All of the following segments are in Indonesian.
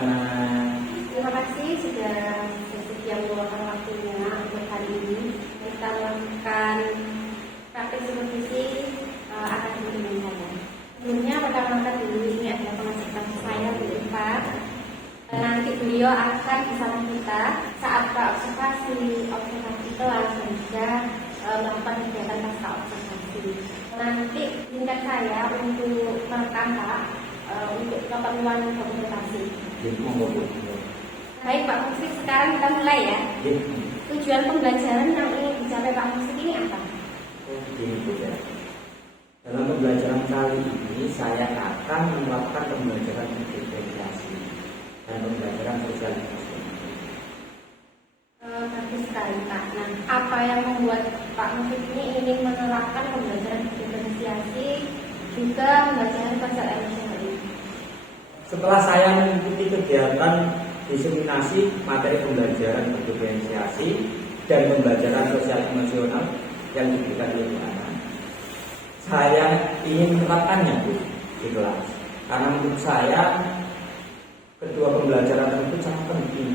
anak-anak. Terima kasih sudah bersedia meluangkan waktunya untuk hari ini. Kita melakukan praktik supervisi akademik dengan saya. Sebelumnya pertama dulu ini adalah pengasuhan saya Bu Eva. Nanti beliau akan bersama kita saat observasi kelas dan juga melakukan kegiatan pasca observasi. Nanti tingkat saya untuk merekam Pak untuk keperluan dokumentasi. Baik Pak Musik, sekarang kita mulai ya. Tujuan pembelajaran yang ingin dicapai Pak Musik ini apa? Dalam pembelajaran kali ini saya akan melakukan pembelajaran diferensiasi dan pembelajaran sosial emosional. Bagus sekali Pak. Nah, apa yang membuat Pak Musik ini ingin menerapkan pembelajaran diferensiasi juga pembelajaran sosial emosional ini? Setelah saya mengikuti kegiatan diseminasi materi pembelajaran berdiferensiasi dan pembelajaran sosial emosional yang diberikan oleh Bu Ana, saya ingin menerapkannya Bu di kelas. Karena menurut saya kedua pembelajaran tersebut sangat penting.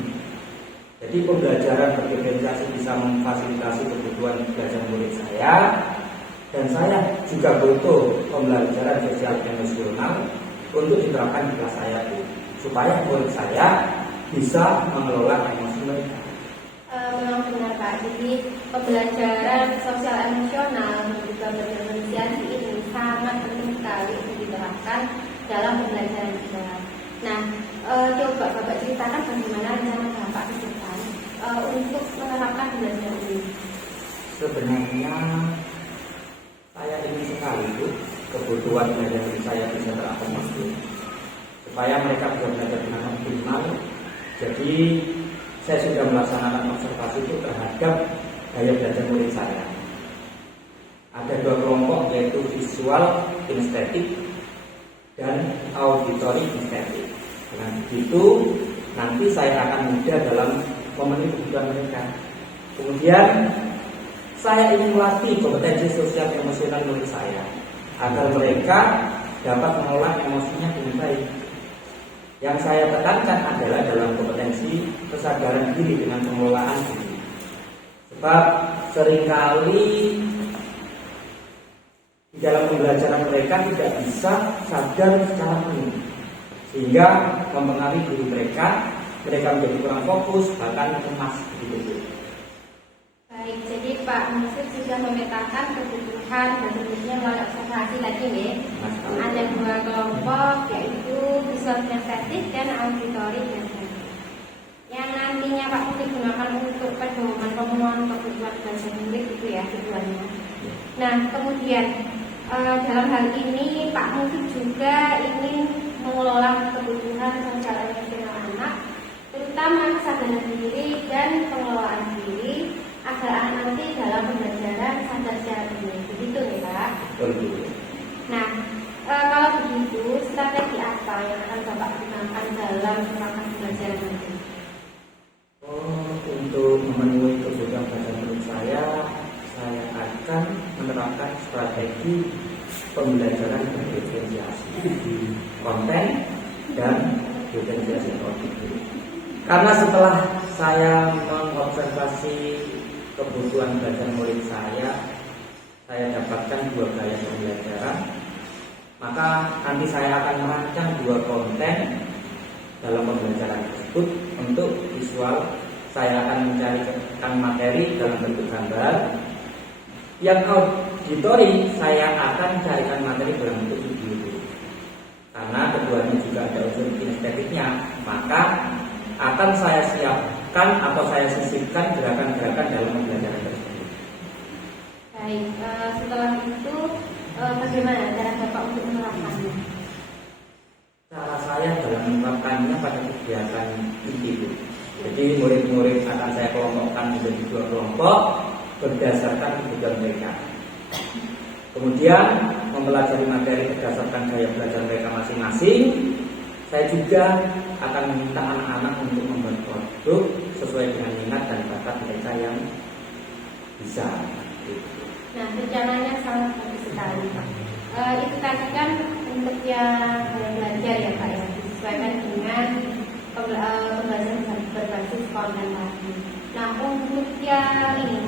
Jadi pembelajaran berdiferensiasi bisa memfasilitasi kebutuhan belajar murid saya, dan saya juga butuh pembelajaran sosial emosional untuk diterapkan di kelas saya Bu, supaya murid saya bisa mengelola emosi mereka. Memang benar Pak. Jadi pembelajaran sosial emosional dan juga berdiferensiasi ini sangat penting sekali untuk diterapkan dalam pembelajaran kita. Nah, coba Bapak ceritakan bagaimana rencana Bapak ke depan untuk menerapkan pembelajaran ini. Sebenarnya saya ingin sekali Bu, kebutuhan belajar saya bisa terakomodir supaya mereka bisa belajar dengan optimal. Jadi saya sudah melaksanakan observasi itu terhadap gaya belajar murid saya. Ada dua kelompok, yaitu visual kinestetik dan auditory kinestetik. Dengan begitu nanti saya akan mudah dalam memenuhi kebutuhan mereka. Kemudian saya ingin melatih kompetensi sosial emosional murid saya agar mereka dapat mengelola emosinya dengan baik. Yang saya tekankan adalah dalam kompetensi kesadaran diri dengan pengelolaan diri. Sebab seringkali di dalam pembelajaran mereka tidak bisa sadar secara penuh, sehingga mempengaruhi diri mereka menjadi kurang fokus, bahkan cemas begitu. Baik, jadi Pak Musik sudah memetakan kebutuhan dan tentunya melalui observasi tadi nih. Ada dua kelompok, yaitu visual kinestetik dan auditory kinestetik, yang nantinya Pak Musik gunakan untuk pedoman pemenuhan kebutuhan belajar murid itu ya tujuannya. Nah, kemudian dalam hal ini Pak Musik juga ingin mengelola kebutuhan sosial emosional anak, terutama kesadaran diri dan pengelolaan diri, agar anak nanti dalam pembelajaran sadar secara penuh. Begitu nih Pak. Nah, kalau begitu strategi apa yang akan Bapak gunakan dalam melakukan pembelajaran nanti? Untuk memenuhi kebutuhan belajar murid saya akan menerapkan strategi pembelajaran berdiferensiasi konten dan diferensiasi topik. Karena setelah saya mengobservasi kebutuhan belajar murid saya dapatkan dua gaya pembelajaran, maka nanti saya akan merancang dua konten dalam pembelajaran tersebut. Untuk visual, saya akan mencarikan materi dalam bentuk gambar. Yang auditory, saya akan carikan materi dalam bentuk video. Karena keduanya juga ada unsur kinestetiknya, maka akan saya siapkan atau saya sisipkan gerakan-gerakan dalam pembelajaran tersebut. Baik, setelah itu bagaimana cara Bapak untuk menerapkannya? Cara saya dalam menerapkannya pada kegiatan itu. Jadi murid-murid akan saya kelompokkan menjadi dua kelompok berdasarkan kebutuhan mereka. Kemudian mempelajari materi berdasarkan gaya belajar mereka masing-masing. Saya juga akan meminta anak-anak untuk membuat produk sesuai dengan minat dan bakat mereka yang bisa. Nah, rencananya sangat bagus sekali Pak. Itu tadi kan untuk yang belajar ya Pak ya, disesuaikan dengan konten tadi. Nah, untuk yang ini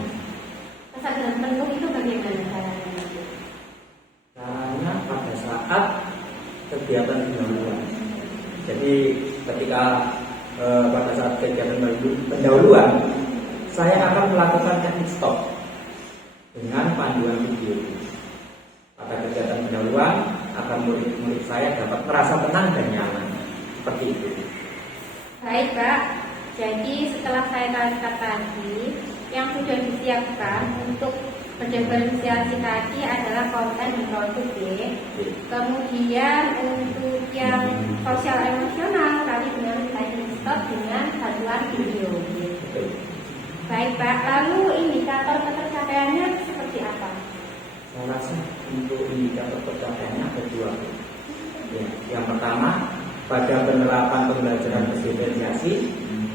kesadaran penuh itu bagaimana caranya? Caranya pada saat kegiatan pendahuluan. Jadi ketika pada saat kegiatan pendahuluan, saya akan melakukan teknik stop dengan panduan video. Pada kegiatan pendahuluan, agar murid-murid saya dapat merasa tenang dan nyaman. Seperti itu. Baik, Pak. Jadi setelah saya tangkap tadi, yang sudah disiapkan untuk berdifferensiasi tadi adalah konten dan produk ya. Kemudian untuk yang sosial emosional tadi dengan teknik stop dengan bantuan video. Baik, Pak. Lalu indikator ketercapaiannya seperti apa? Saya rasa untuk indikator pencapaiannya ada dua. Ya, yang pertama, pada penerapan pembelajaran berdifferensiasi,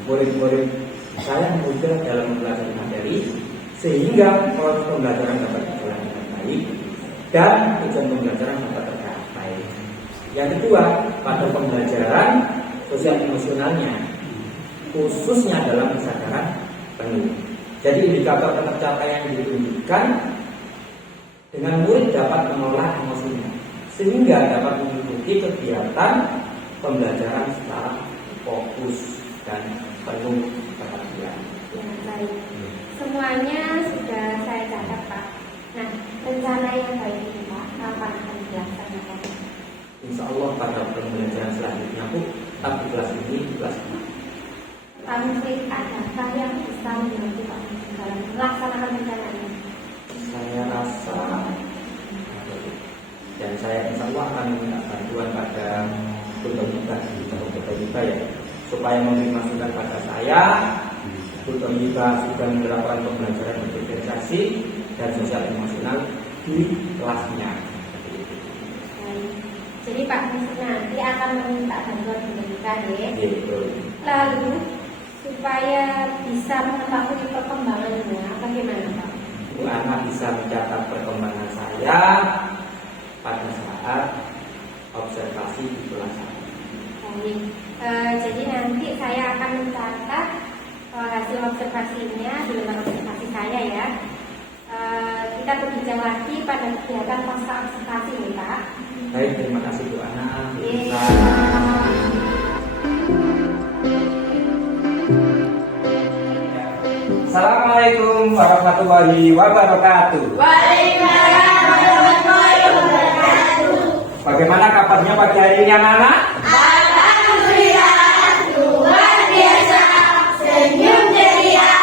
murid-murid saya mudah dalam mempelajari materi sehingga proses pembelajaran dapat berjalan dengan baik dan tujuan pembelajaran dapat tercapai. Yang kedua, pada pembelajaran sosial emosionalnya, khususnya dalam kesadaran penuh. Jadi indikator pencapaian yang ditunjukkan dengan murid dapat mengolah emosinya sehingga dapat mengikuti kegiatan pembelajaran secara fokus dan penuh perhatian. Ya, baik. Semuanya sudah saya catat, Pak. Nah, rencana yang baik ini, Pak, kapan akan dilaksanakan? Insya Allah pada pembelajaran selanjutnya Bu, tapi kelas ini kelas 6. Konflik adakah yang bisa membantu Pak dalam melaksanakan rencana ini? Saya rasa dan saya insya Allah akan minta bantuan pada Butoyiba ya, supaya memberi masukan pada saya. Butoyiba sudah menerapkan pembelajaran berdifferensiasi dan sosial emosional di kelasnya. Baik. Jadi Pak Misri nanti akan meminta bantuan Butoyiba ya. Lalu supaya bisa mengetahui perkembangannya, bagaimana Pak? Bu Ana bisa mencatat perkembangan saya pada saat observasi di kelas saya. Baik. Jadi nanti saya akan mencatat hasil observasinya di lembar observasi saya ya. Kita berbincang lagi pada kegiatan pasca observasi nih Pak. Baik, terima kasih Bu Ana. Assalamualaikum warahmatullahi wabarakatuh. Waalaikumsalam warahmatullahi wabarakatuh. Bagaimana kabarnya pada hari ini anak-anak? Alhamdulillah, luar biasa, senyum ceria,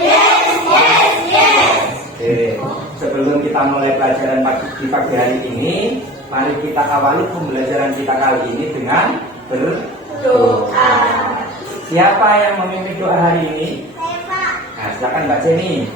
yes, yes, yes. Oke, sebelum kita mulai pelajaran di pagi hari ini, mari kita awali pembelajaran kita kali ini dengan berdoa. Siapa yang memimpin doa hari ini? Nah, silakan Mbak Jenny.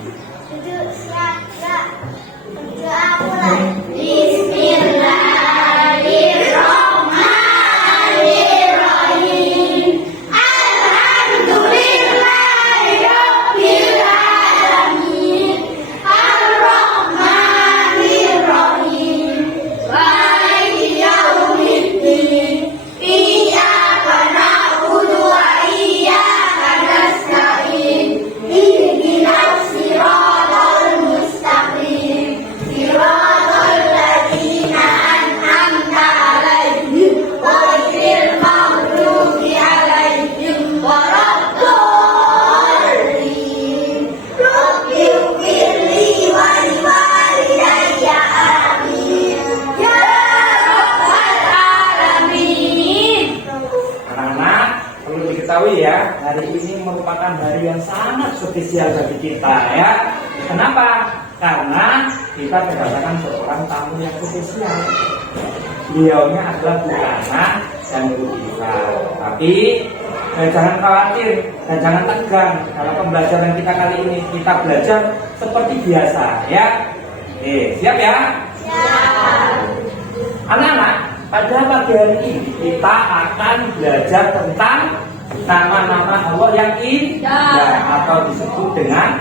Doa mulai. Bismillahirrahmanirrahim. Alhamdulillahirabbil alamin. Ar-Rahmanir-Rahim. Maliki yaumiddin. Iyyaka na'budu wa iyyaka nasta'in. Ihdinas siratal mustaqim. Siratal ladzina an'amta 'alaihim ghairil maghdubi 'alaihim waladdallin. Rabbi ighfirli wa liwalidayya amin. Ya rabbal alamin. Anak-anak, perlu diketahui ya, hari ini merupakan hari yang sangat spesial bagi kita ya. Kenapa? Karena kita kedatangan seorang tamu yang spesial. Beliaunya adalah Bu Ana dan Bu Iva. Tapi jangan khawatir dan jangan tegang. Kalau pembelajaran kita kali ini kita belajar seperti biasa ya. Siap ya? Anak-anak, pada pagi hari ini kita akan belajar tentang nama-nama Allah yang indah atau disebut dengan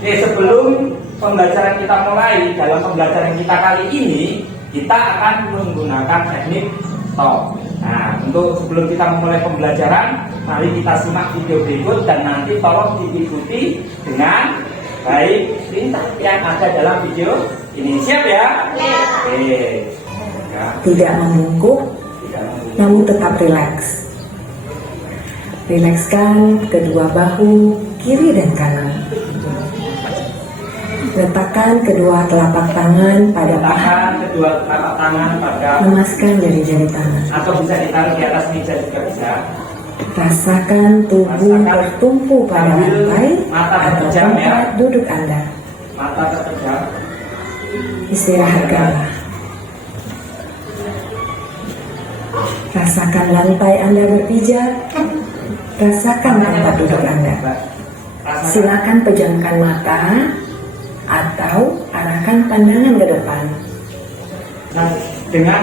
sebelum pembelajaran kita mulai, dalam pembelajaran kita kali ini kita akan menggunakan teknik stop. Nah, untuk sebelum kita memulai pembelajaran, mari kita simak video berikut dan nanti tolong diikuti dengan baik perintah yang ada dalam video ini. Siap ya? Ya. Oke. Ya. Tidak membungkuk, namun tetap rileks. Rilekskan kedua bahu kiri dan kanan. Letakkan kedua telapak tangan pada paha. Letakkan kedua telapak tangan pada, Lemaskan jari-jari tangan. atau bisa ditaruh di atas meja juga bisa. Rasakan tubuh bertumpu pada lantai atau tempat duduk Anda. Mata terpejam. Istirahatkanlah. Rasakan lantai Anda berpijak. Rasakan tempat duduk Anda. Rasakan. Silakan pejamkan mata atau arahkan pandangan ke depan. Nah, dengan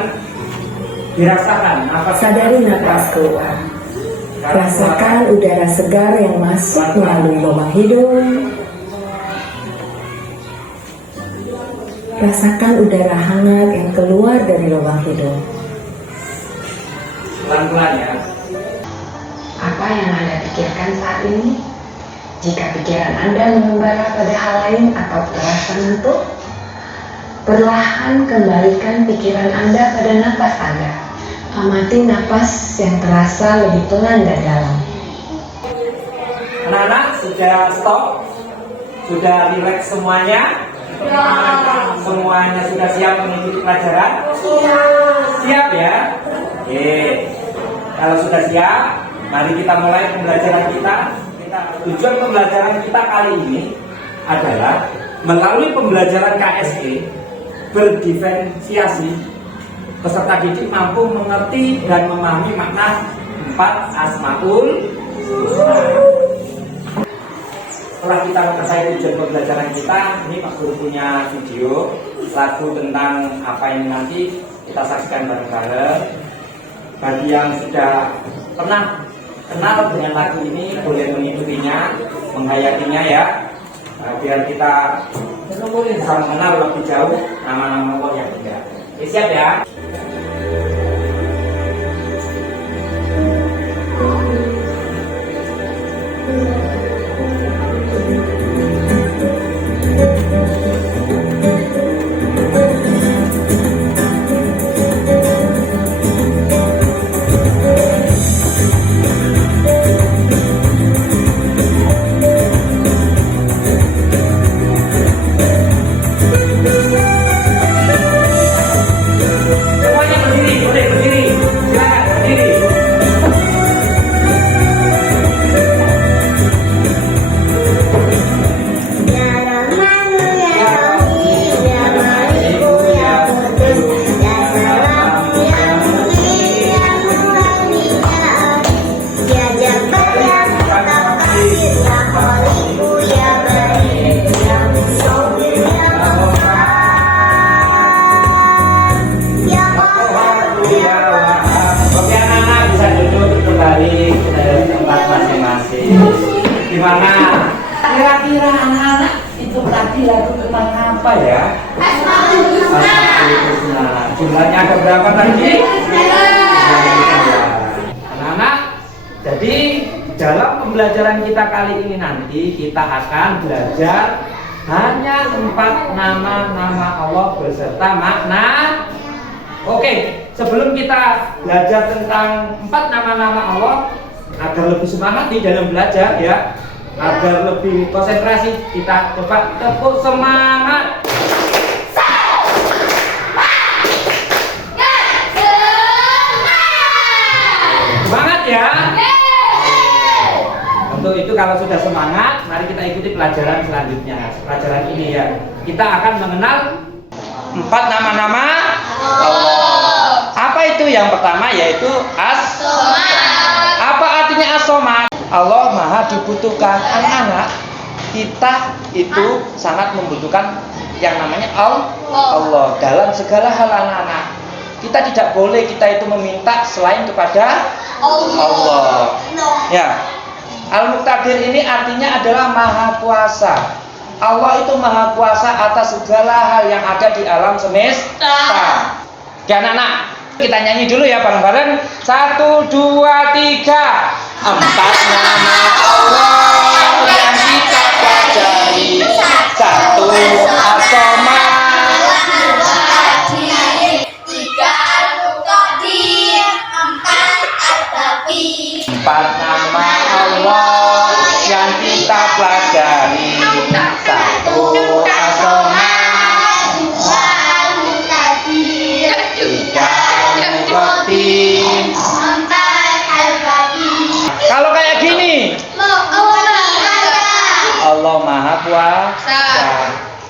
dirasakan napas. Sadari napas keluar. Rasakan udara segar yang masuk melalui lubang hidung. Rasakan udara hangat yang keluar dari lubang hidung. Pelan-pelan ya. Apa yang Anda pikirkan saat ini? Jika pikiran Anda mengembara pada hal lain atau terasa ngantuk, perlahan kembalikan pikiran Anda pada napas Anda. Amati napas yang terasa lebih pelan dan dalam. Anak-anak sudah stop? Sudah rileks semuanya? Semuanya sudah siap mengikuti pelajaran? Siap ya? Oke. Kalau sudah siap, mari kita mulai pembelajaran kita. Tujuan pembelajaran kita kali ini adalah melalui pembelajaran KSE berdiferensiasi, peserta didik mampu mengerti dan memahami makna 4 Asmaul Husna. Setelah kita mengetahui tujuan pembelajaran kita, ini Pak Guru punya video lagu tentang apa ini nanti kita saksikan bareng-bareng. Bagi yang sudah pernah kenal dengan lagu ini, boleh mengikutinya, menghayatinya ya, biar kita bisa mengenal lebih jauh nama-nama Allah yang ada. Siap ya? Gimana? Kira-kira anak-anak itu tadi lagu tentang apa ya? Asmaul Husna. Jumlahnya ada berapa tadi? Anak-anak, jadi dalam pembelajaran kita kali ini nanti kita akan belajar hanya 4 nama-nama Allah beserta makna. Oke, sebelum kita belajar tentang 4 nama-nama Allah, agar lebih semangat di dalam belajar ya, agar lebih konsentrasi, kita coba tepuk semangat. Semangat ya. Untuk itu kalau sudah semangat, mari kita ikuti pelajaran selanjutnya. Pelajaran ini ya, kita akan mengenal 4 nama-nama Allah. Apa itu? Yang pertama yaitu As-Somad. Apa artinya As-Somad? Allah maha dibutuhkan. Anak-anak, kita itu sangat membutuhkan yang namanya Allah dalam segala hal. Anak-anak, kita tidak boleh kita itu meminta selain kepada Allah. Ya, Al-Muqtadir ini artinya adalah maha kuasa. Allah itu maha kuasa atas segala hal yang ada di alam semesta. Ya anak-anak, Kita nyanyi dulu ya bareng-bareng. 1, 2, 3. 4 nama Allah yang kita pelajari. 1 As-Samad. 4 nama Allah yang kita pelajari. 1 As-Samad. 3 Al-Qadim. Kalau kayak gini, Allah Maha Kuasa.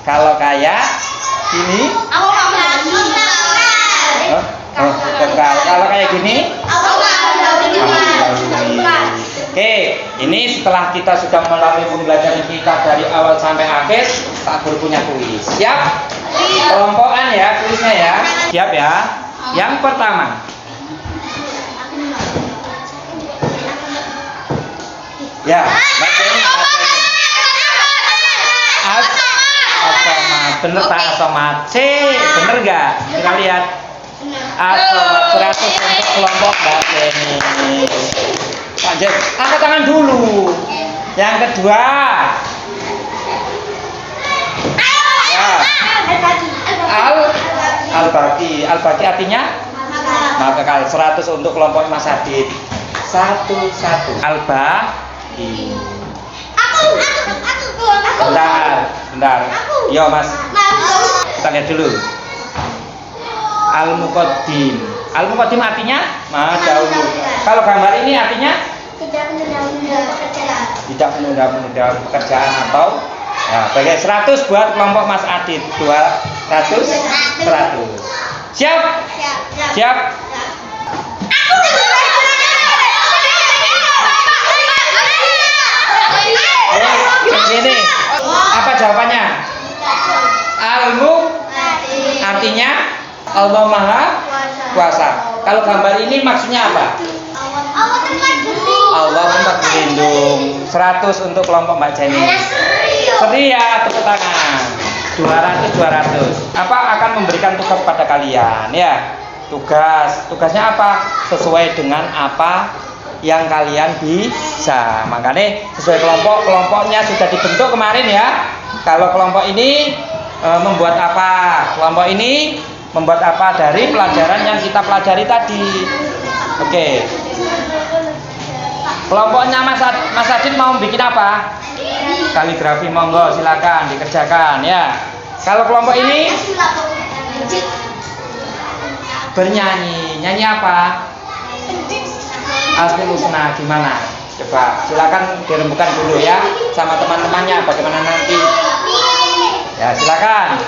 Kalau kayak gini, kekal. Kalau kayak gini, oke, ini setelah kita sudah melalui pembelajaran kita dari awal sampai akhir, Pak Guru punya kuis. Siap? Kelompokan ya kuisnya ya. Siap ya? Yang pertama. Ya, baca ini. As-Samad. Bener tak As-Samad? C, bener gak? Kita lihat. As-Samad 100 untuk kelompok baca ini. Lanjut, angkat tangan dulu. Yang kedua. Ya. Al-Baqi. Al-Baqi artinya? Maka 100 untuk kelompok Mas Adit. 1. Al-Baqi. Bentar. Yo Mas. Kita lihat dulu. Al-Muqaddim. Al-Muqaddim artinya? Dahulu. Kalau gambar ini artinya? Tidak menunda-nunda pekerjaan atau bagi 100 buat kelompok Mas Adit. 200 100. Siap? Siap? Ini apa jawabannya? Al-Mu artinya Allah Maha Kuasa. Kalau gambar ini maksudnya apa? Allah tempat berlindung. 100 untuk kelompok Mbak Jenny. Seria, tepuk tangan. 200. Apa akan memberikan tugas pada kalian ya? Tugasnya apa? Sesuai dengan apa yang kalian bisa. Makanya sesuai kelompoknya sudah dibentuk kemarin ya. Kalau kelompok ini membuat apa? Kelompok ini membuat apa dari pelajaran yang kita pelajari tadi. Oke. Kelompoknya Mas Adit mau bikin apa? Kaligrafi, monggo silakan dikerjakan ya. Kalau kelompok ini bernyanyi. Nyanyi apa? Asmaul Husna gimana? Coba silakan dirembukan dulu ya sama teman-temannya bagaimana nanti. Ya, silakan.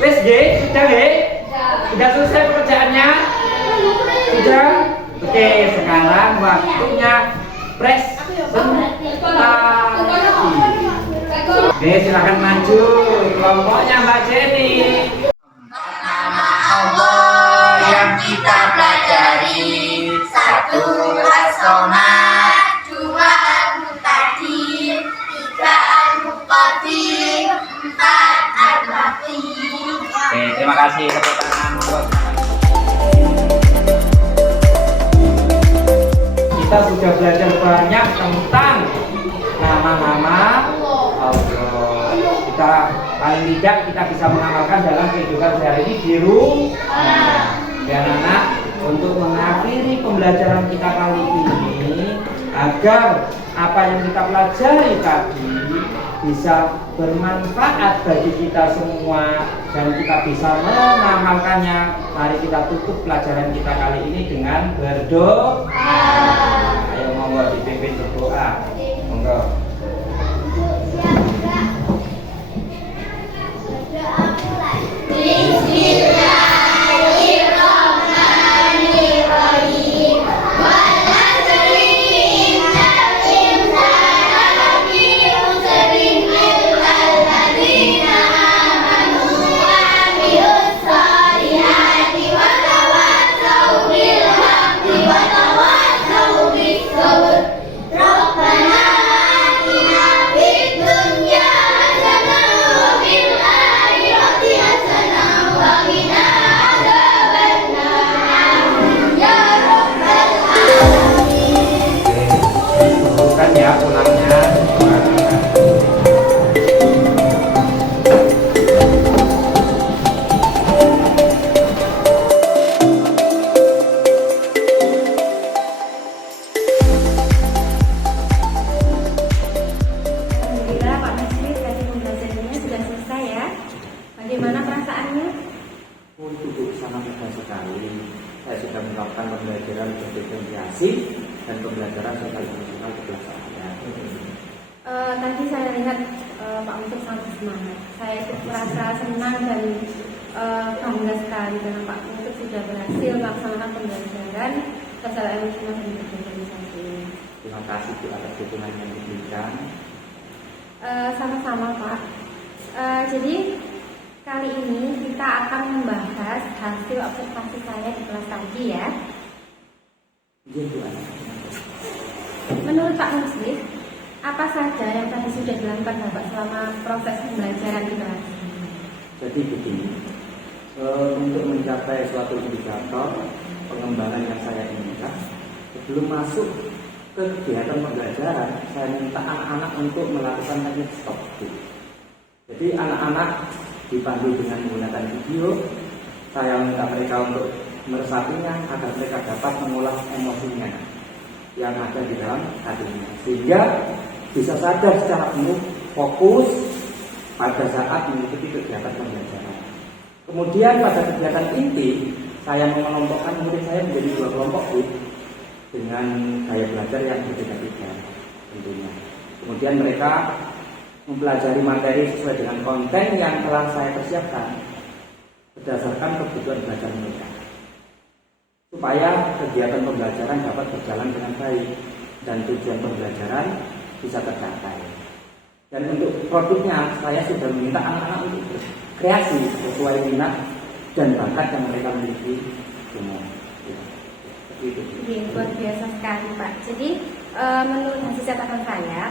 Wes G, sudah G? Sudah selesai pekerjaannya? Sudah? Oke, sekarang waktunya presentasi. Oke, silakan maju kelompoknya Mbak Jenny. Nama Allah yang kita pelajari. 1 As-Samad, 2 Al-Muqaddim, 3 Al-Muqaddim, 4 Al-Baqi. Oke, terima kasih tepuk tangan buat kita sudah belajar banyak tentang nama-nama Allah. Kita paling tidak kita bisa mengamalkan dalam kehidupan sehari-hari di rumah. Dan anak untuk mengakhiri pembelajaran kita kali ini, agar apa yang kita pelajari tadi bisa bermanfaat bagi kita semua dan kita bisa mengamalkannya. Mari kita tutup pelajaran kita kali ini dengan berdoa. Ayo monggo dipimpin berdoa. Monggo. Ya pulangnya. Alhamdulillah Pak Masri, sesi pembelajarannya sudah selesai ya. Bagaimana perasaannya? Untuk sangat mudah sekali. Saya sudah melakukan pembelajaran berdiferensiasi dan pembelajaran sosial emosional di kelas saya. Tadi saya lihat Pak Masri sangat semangat. Saya ikut merasa senang dan bangga sekali karena Pak Masri sudah berhasil melaksanakan pembelajaran sosial emosional dan berdiferensiasi. Terima kasih Bu atas dukungan yang diberikan. Sama-sama Pak. Jadi kali ini kita akan membahas hasil observasi saya di kelas tadi ya. Iya Bu Ana. Menurut Pak Muslim, apa saja yang tadi sudah dilakukan Bapak selama proses pembelajaran di kelas? Jadi begini, untuk mencapai suatu indikator pengembangan yang saya inginkan, sebelum masuk ke kegiatan pembelajaran, saya minta anak-anak untuk melakukan teknik stop. Jadi anak-anak dipandu dengan menggunakan video, saya minta mereka untuk meresapinya agar mereka dapat mengolah emosinya yang ada di dalam hatinya, sehingga bisa sadar secara penuh fokus pada saat mengikuti kegiatan pembelajaran. Kemudian pada kegiatan inti, saya mengelompokkan murid saya menjadi 2 kelompok dengan gaya belajar yang berbeda-beda tentunya. Kemudian mereka mempelajari materi sesuai dengan konten yang telah saya persiapkan berdasarkan kebutuhan belajar mereka, supaya kegiatan pembelajaran dapat berjalan dengan baik dan tujuan pembelajaran bisa tercapai. Dan untuk produknya, saya sudah meminta anak-anak untuk berkreasi sesuai minat dan bakat yang mereka miliki semua. Luar biasa sekali Pak. Jadi menurut hasil catatan saya,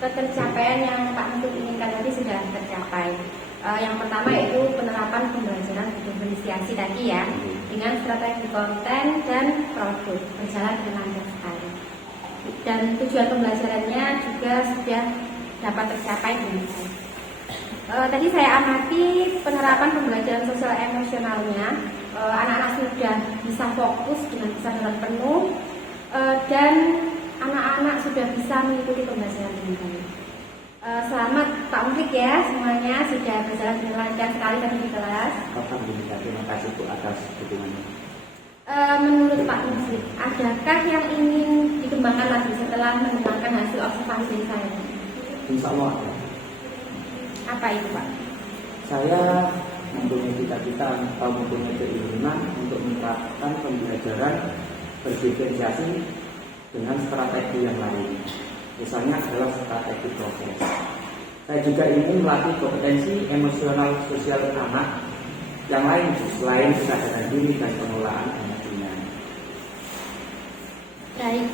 ketercapaian yang Pak Menteri inginkan tadi sudah tercapai. Yang pertama yaitu penerapan pembelajaran berdiferensiasi tadi ya, dengan strategi konten dan produk berjalan dengan lancar sekali. Dan tujuan pembelajarannya juga sudah dapat tercapai dengan baik. Tadi saya amati penerapan pembelajaran sosial emosionalnya, anak-anak sudah bisa fokus dengan kesadaran penuh, dan anak-anak sudah bisa mengikuti pembelajaran dengan baik. Selamat Pak Mufik ya, semuanya sudah berjalan dengan lancar sekali tadi di kelas. Alhamdulillah, terima kasih Bu atas dukungannya. Menurut Pak Mufik, adakah yang ingin dikembangkan lagi setelah mendengarkan hasil observasi dari saya? Insya Allah ada. Apa itu Pak? Saya mempunyai cita-cita atau mempunyai keinginan untuk menerapkan pembelajaran berdiferensiasi dengan strategi yang lain. Misalnya adalah strategi proses. Saya juga ingin melatih kompetensi emosional sosial anak yang lain selain kesadaran diri dan pengelolaan emosinya. Baik,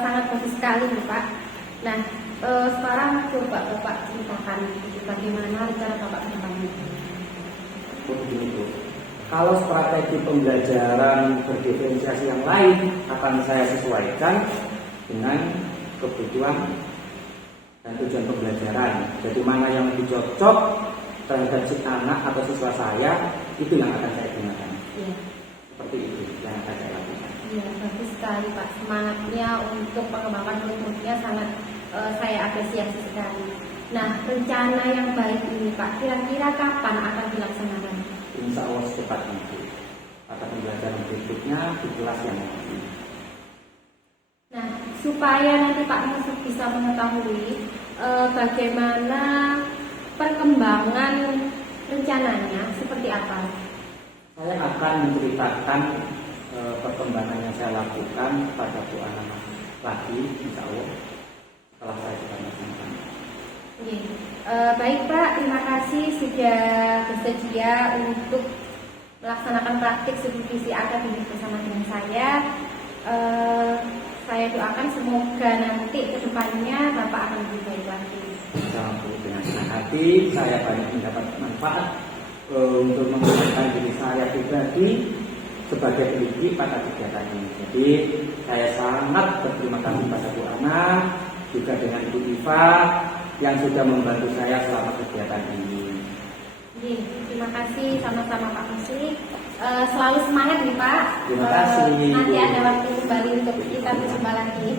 sangat bagus sekali Pak. Nah, sekarang coba Bapak ceritakan bagaimana rencana Bapak ke depannya. Begini Bu, kalau strategi pembelajaran berdiferensiasi yang lain akan saya sesuaikan dengan kebutuhan dan tujuan pembelajaran. Jadi mana yang lebih cocok terhadap si anak atau siswa saya, itu yang akan saya gunakan. Iya. Seperti itu yang akan saya lakukan. Ya, bagus sekali Pak. Semangatnya untuk pengembangan rumputnya sangat saya apresiasi sekali. Nah, rencana yang baik ini Pak, kira-kira kapan akan dilaksanakan? Insya Allah secepatnya pada pembelajaran berikutnya di kelas yang lain. Nah, supaya nanti Pak Yusuf bisa mengetahui bagaimana perkembangan rencananya seperti apa. Saya akan menceritakan perkembangan yang saya lakukan pada Bu anak lagi, insya Allah setelah saya sudah melaksanakan. Baik Pak, terima kasih sudah bersedia untuk melaksanakan praktik supervisi akademik bersama dengan saya. Saya doakan semoga nanti kedepannya Bapak akan lebih baik lagi. Dengan senang hati, saya banyak mendapat manfaat untuk menggunakan diri saya pribadi sebagai pendidik pada kegiatan ini. Jadi saya sangat berterima kasih pada Bu Ana, juga dengan Ibu Iva yang sudah membantu saya selama kegiatan ini. Terima kasih sama-sama Pak Musli. Selalu semangat nih Pak. Terima kasih. Nanti ada waktu kembali untuk kita berjumpa lagi.